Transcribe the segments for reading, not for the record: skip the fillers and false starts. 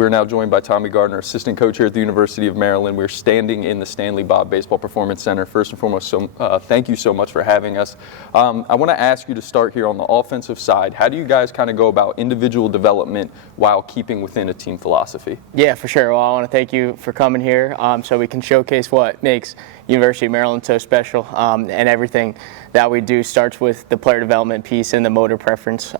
We're now joined by Tommy Gardiner, assistant coach here at the University of Maryland. We're standing in the Stanley Bob Baseball Performance Center. First and foremost, thank you so much for having us. I want to ask you to start here on the offensive side. How do you guys kind of go about individual development while keeping within a team philosophy? Yeah, for sure. Well, I want to thank you for coming here so we can showcase what makes University of Maryland so special, and everything that we do starts with the player development piece and the motor preference.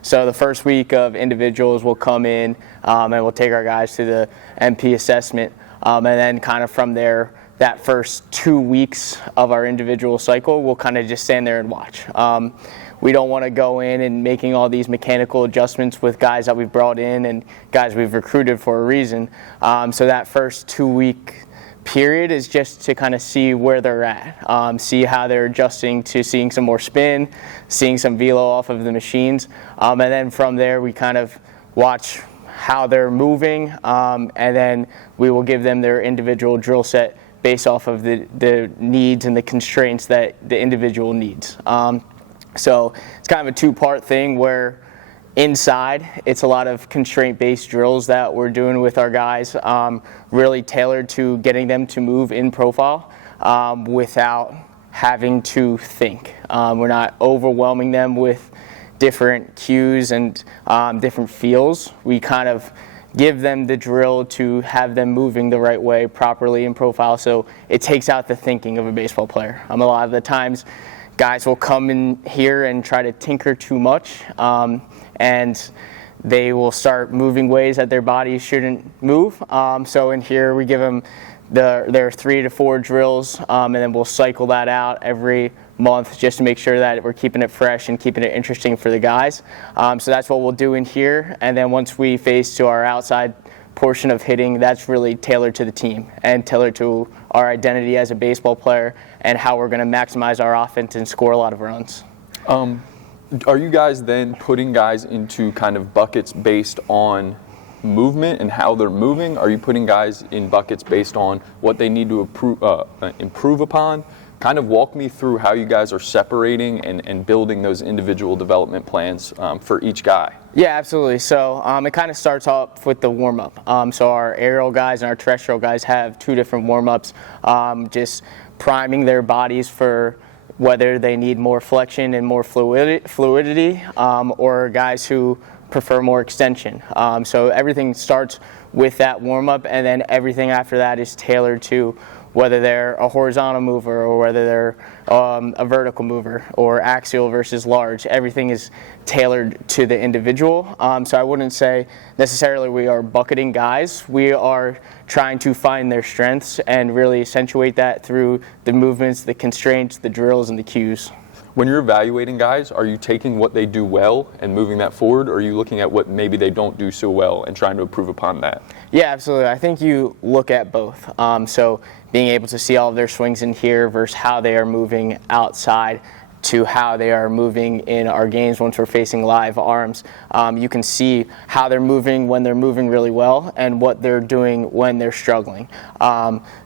So the first week of individuals will come in and we'll take our guys to the MP assessment, and then kind of from there, that first 2 weeks of our individual cycle, we'll kind of just stand there and watch. We don't want to go in and making all these mechanical adjustments with guys that we've brought in and guys we've recruited for a reason. So that first 2 week period is just to kind of see where they're at, see how they're adjusting to seeing some more spin, seeing some velo off of the machines, and then from there we kind of watch how they're moving, and then we will give them their individual drill set based off of the needs and the constraints that the individual needs. So it's kind of a two-part thing where inside, it's a lot of constraint-based drills that we're doing with our guys, really tailored to getting them to move in profile without having to think. We're not overwhelming them with different cues and different feels. We kind of give them the drill to have them moving the right way properly in profile, so it takes out the thinking of a baseball player. A lot of the times, guys will come in here and try to tinker too much, and they will start moving ways that their body shouldn't move. So in here we give them their 3 to 4 drills, and then we'll cycle that out every month just to make sure that we're keeping it fresh and keeping it interesting for the guys. So that's what we'll do in here, and then once we face to our outside portion of hitting, that's really tailored to the team and tailored to our identity as a baseball player and how we're going to maximize our offense and score a lot of runs. Are you guys then putting guys into kind of buckets based on movement and how they're moving? Are you putting guys in buckets based on what they need to improve upon? Kind of walk me through how you guys are separating and building those individual development plans for each guy. Yeah, absolutely. So it kind of starts off with the warm-up. So our aerial guys and our terrestrial guys have 2 different warm-ups, just priming their bodies for whether they need more flexion and more fluidity, or guys who prefer more extension. So everything starts with that warm-up, and then everything after that is tailored to whether they're a horizontal mover or whether they're a vertical mover or axial versus large. Everything is tailored to the individual. So I wouldn't say necessarily we are bucketing guys. We are trying to find their strengths and really accentuate that through the movements, the constraints, the drills, and the cues. When you're evaluating guys, are you taking what they do well and moving that forward, or are you looking at what maybe they don't do so well and trying to improve upon that? Yeah, absolutely. I think you look at both. So being able to see all of their swings in here versus how they are moving outside to how they are moving in our games once we're facing live arms. You can see how they're moving when they're moving really well and what they're doing when they're struggling.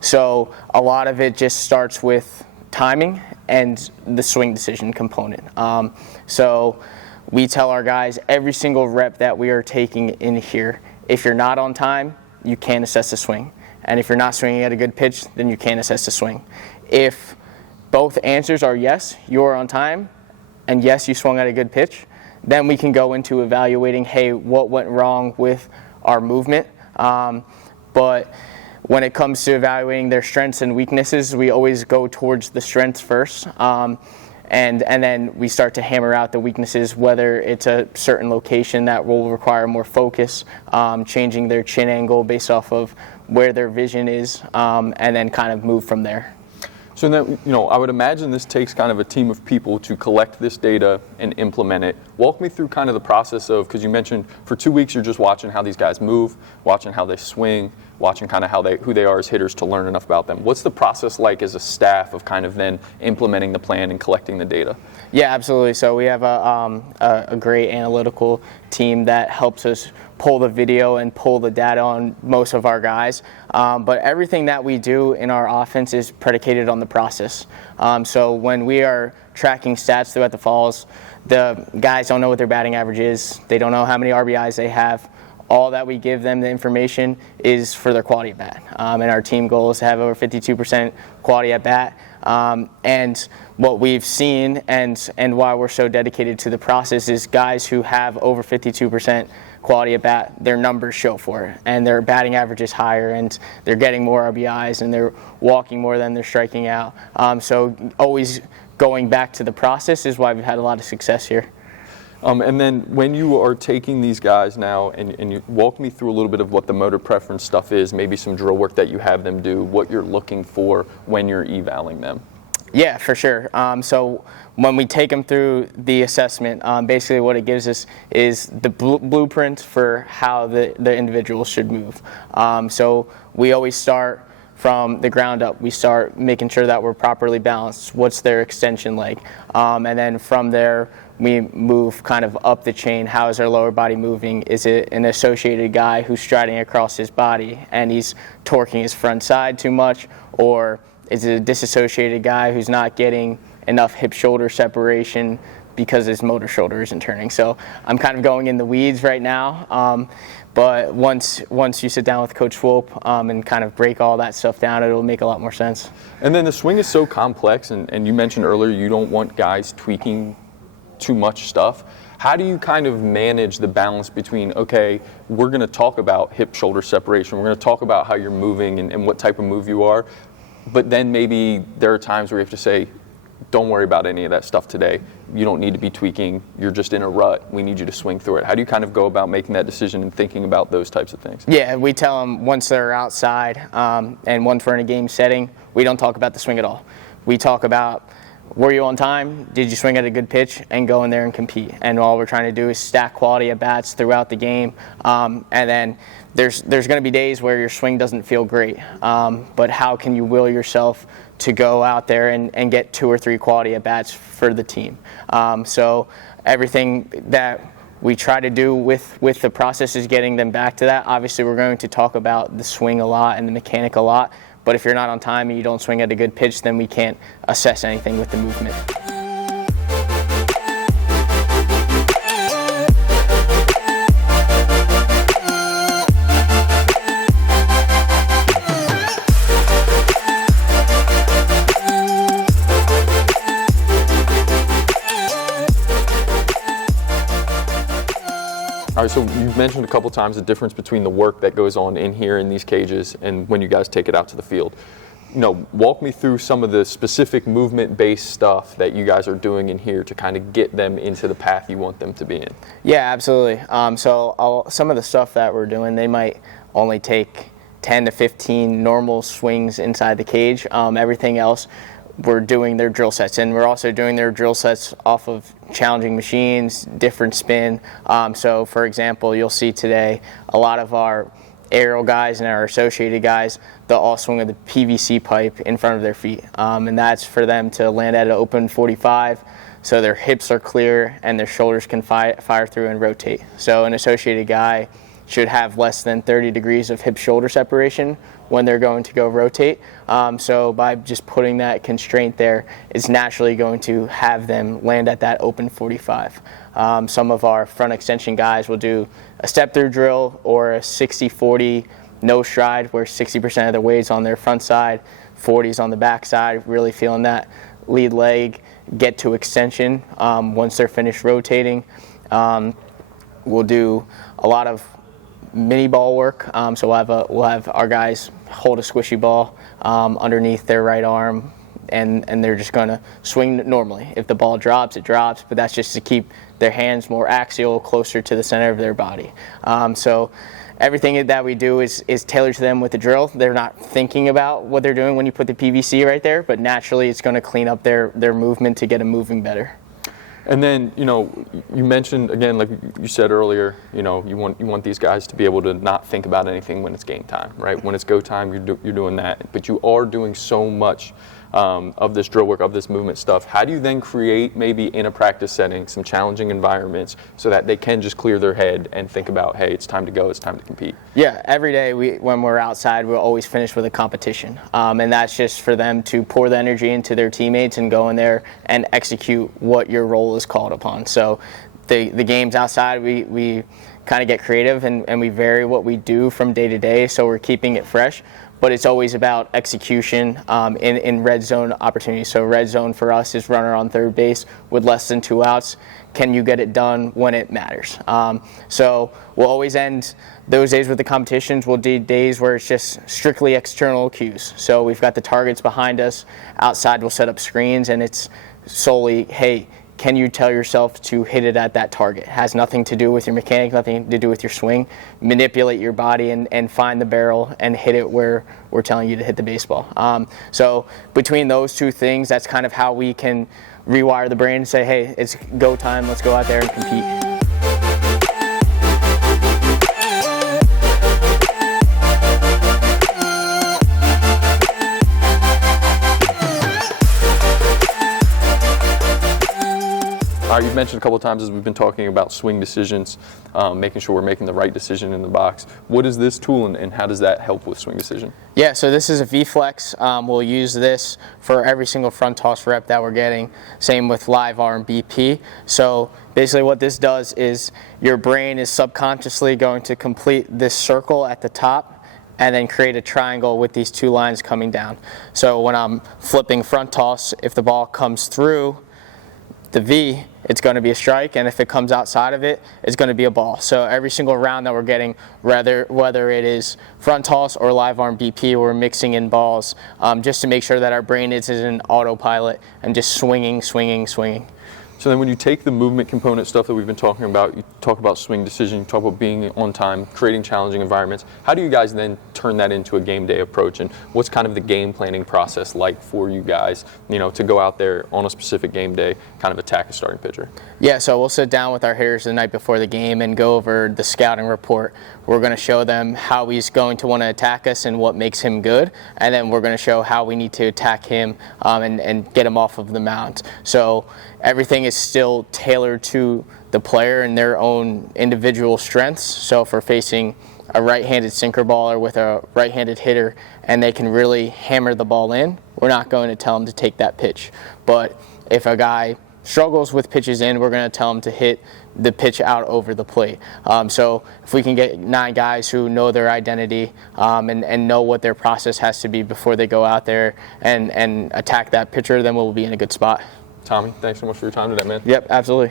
So a lot of it just starts with timing and the swing decision component. So we tell our guys every single rep that we are taking in here, if you're not on time, you can't assess the swing. And if you're not swinging at a good pitch, then you can't assess the swing. If both answers are yes, you're on time, and yes, you swung at a good pitch, then we can go into evaluating, hey, what went wrong with our movement? But when it comes to evaluating their strengths and weaknesses, we always go towards the strengths first, and then we start to hammer out the weaknesses, whether it's a certain location that will require more focus, changing their chin angle based off of where their vision is, and then kind of move from there. So then, I would imagine this takes kind of a team of people to collect this data and implement it. Walk me through kind of the process of, because you mentioned for 2 weeks you're just watching how these guys move, watching how they swing, watching kind of who they are as hitters to learn enough about them. What's the process like as a staff of kind of then implementing the plan and collecting the data? Yeah, absolutely. So we have a great analytical team that helps us pull the video and pull the data on most of our guys. But everything that we do in our offense is predicated on the process. So when we are tracking stats throughout the falls, the guys don't know what their batting average is. They don't know how many RBIs they have. all that we give them the information is for their quality at bat. And our team goal is to have over 52% quality at bat. And what we've seen and why we're so dedicated to the process is guys who have over 52% quality at bat, their numbers show for it, and their batting average is higher, and they're getting more RBIs, and they're walking more than they're striking out. So always going back to the process is why we've had a lot of success here. And then when you are taking these guys now, and you walk me through a little bit of what the motor preference stuff is, maybe some drill work that you have them do, what you're looking for when you're evaling them. Yeah, for sure. So when we take them through the assessment, basically what it gives us is the blueprint for how the individual should move. So we always start from the ground up. We start making sure that we're properly balanced. What's their extension like? And then from there, we move kind of up the chain. How is their lower body moving? Is it an associated guy who's striding across his body and he's torquing his front side too much? Or is it a disassociated guy who's not getting enough hip-shoulder separation because his motor shoulder isn't turning? So I'm kind of going in the weeds right now. But once you sit down with Coach Swope and kind of break all that stuff down, it'll make a lot more sense. And then the swing is so complex, and you mentioned earlier you don't want guys tweaking too much stuff. How do you kind of manage the balance between, okay, we're going to talk about hip-shoulder separation, we're going to talk about how you're moving and what type of move you are, but then maybe there are times where you have to say, don't worry about any of that stuff today. You don't need to be tweaking. You're just in a rut. We need you to swing through it. How do you kind of go about making that decision and thinking about those types of things? Yeah, we tell them once they're outside and once we're in a game setting, we don't talk about the swing at all. We talk about, were you on time? Did you swing at a good pitch? And go in there and compete. And all we're trying to do is stack quality at bats throughout the game. And then there's going to be days where your swing doesn't feel great. But how can you will yourself to go out there and get 2 or 3 quality at bats for the team? So everything that we try to do with the process is getting them back to that. Obviously, we're going to talk about the swing a lot and the mechanic a lot. But if you're not on time and you don't swing at a good pitch, then we can't assess anything with the movement. All right, so you've mentioned a couple times the difference between the work that goes on in here in these cages and when you guys take it out to the field. Walk me through some of the specific movement-based stuff that you guys are doing in here to kind of get them into the path you want them to be in. Yeah, absolutely. So some of the stuff that we're doing, they might only take 10 to 15 normal swings inside the cage. Everything else, we're doing their drill sets, and we're also doing their drill sets off of challenging machines, different spin. So for example, you'll see today a lot of our aerial guys and our associated guys, they'll all swing with the PVC pipe in front of their feet. And that's for them to land at an open 45 so their hips are clear and their shoulders can fire through and rotate. So an associated guy should have less than 30 degrees of hip-shoulder separation when they're going to go rotate. So by just putting that constraint there, it's naturally going to have them land at that open 45. Some of our front extension guys will do a step-through drill or a 60-40 no stride, where 60% of their weight's on their front side, 40's on the back side, really feeling that lead leg get to extension once they're finished rotating. We'll do a lot of mini ball work. So we'll have our guys hold a squishy ball underneath their right arm, and they're just going to swing normally. If the ball drops, it drops, but that's just to keep their hands more axial, closer to the center of their body. So everything that we do is tailored to them with the drill. They're not thinking about what they're doing when you put the PVC right there, but naturally it's going to clean up their movement to get them moving better. And then, you mentioned, again, like you said earlier, you want these guys to be able to not think about anything when it's game time, right? When it's go time, you're doing that. But you are doing so much of this drill work, of this movement stuff. How do you then create, maybe in a practice setting, some challenging environments so that they can just clear their head and think about, hey, it's time to go, it's time to compete? Yeah, every day when we're outside, we'll always finish with a competition. And that's just for them to pour the energy into their teammates and go in there and execute what your role is called upon. So the games outside, we kind of get creative and we vary what we do from day to day, so we're keeping it fresh. But it's always about execution in red zone opportunities. So red zone for us is runner on third base with less than 2 outs. Can you get it done when it matters? So we'll always end those days with the competitions. We'll do days where it's just strictly external cues. So we've got the targets behind us. Outside we'll set up screens, and it's solely, hey, can you tell yourself to hit it at that target? It has nothing to do with your mechanics, nothing to do with your swing. Manipulate your body and find the barrel and hit it where we're telling you to hit the baseball. So between those two things, that's kind of how we can rewire the brain and say, hey, it's go time, let's go out there and compete. All right, you've mentioned a couple of times as we've been talking about swing decisions, making sure we're making the right decision in the box. What is this tool, and how does that help with swing decision? Yeah, so this is a V-Flex. We'll use this for every single front toss rep that we're getting. Same with live arm BP. So basically what this does is your brain is subconsciously going to complete this circle at the top and then create a triangle with these two lines coming down. So when I'm flipping front toss, if the ball comes through the V, it's going to be a strike, and if it comes outside of it, it's going to be a ball. So every single round that we're getting, whether it is front toss or live arm BP, we're mixing in balls just to make sure that our brain is in autopilot and just swinging. So then when you take the movement component stuff that we've been talking about, you talk about swing decision, you talk about being on time, creating challenging environments, how do you guys then turn that into a game day approach, and what's kind of the game planning process like for you guys, to go out there on a specific game day, kind of attack a starting pitcher? Yeah, so we'll sit down with our hitters the night before the game and go over the scouting report. We're going to show them how he's going to want to attack us and what makes him good, and then we're going to show how we need to attack him and get him off of the mound. So everything is still tailored to the player and their own individual strengths. So if we're facing a right-handed sinker baller with a right-handed hitter and they can really hammer the ball in, we're not going to tell them to take that pitch. But if a guy struggles with pitches in, we're going to tell him to hit the pitch out over the plate. So if we can get 9 guys who know their identity and know what their process has to be before they go out there and attack that pitcher, then we'll be in a good spot. Tommy, thanks so much for your time today, man. Yep, absolutely.